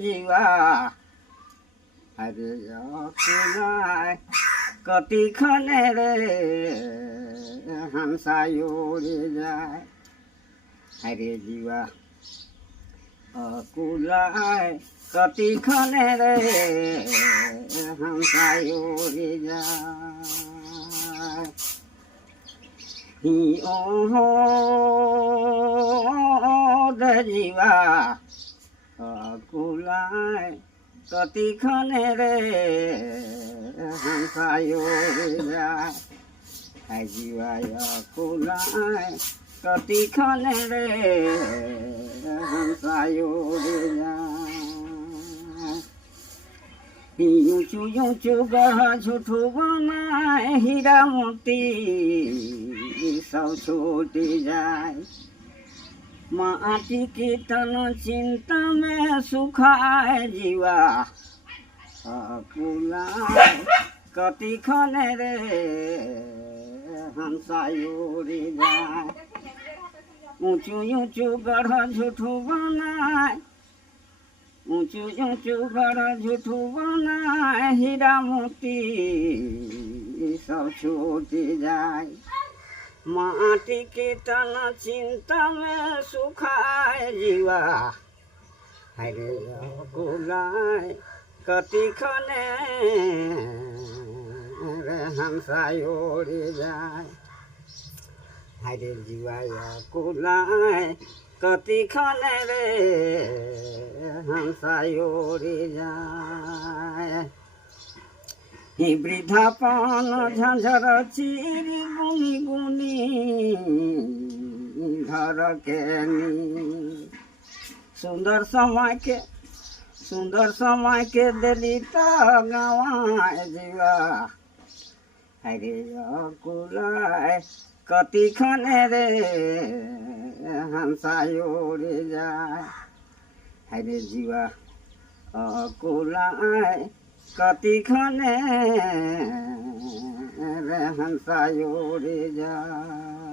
जीवा अरे कुलाय कति खने रे हंसा उड़ी जाए अरे जीवा कुलाय कति खने रे हंसा उड़ी जाए ही ओहो जीवा कुलाय कति खने रे हंसा उड़ी जाए जीवा कुलाय कति खने रे हंसा उड़ी जाए यूचू यूचू गढ़ झूठू बनाए हीरा मोती सब छूटी जाए माटी की तन चिंता में सुखाए जीवा कुलाय कति खने रे हंसा उड़ी जाए ऊंचू ऊंचू गढ़ झूठू बनाए ऊंचू ऊंचू गढ़ झूठू बनाए हीरा मोती सब छूटी जाए माटी की तन चिंता में सुखाए जीवा हरे कुलाय कति खने रे हंसा उड़ी जाए हरे जीवा कुलाय कति खने रे हंसा उड़ी जाए ही वृद्धापन झंझर चिरी गुनी गुनी घर के सुंदर समय के दिली तो गवाए जीवा हरे कुलाय कति खने रे हंसा उड़ी जाए हरे जीवा कुलाय कति खने रे हंसा उड़ी जाए।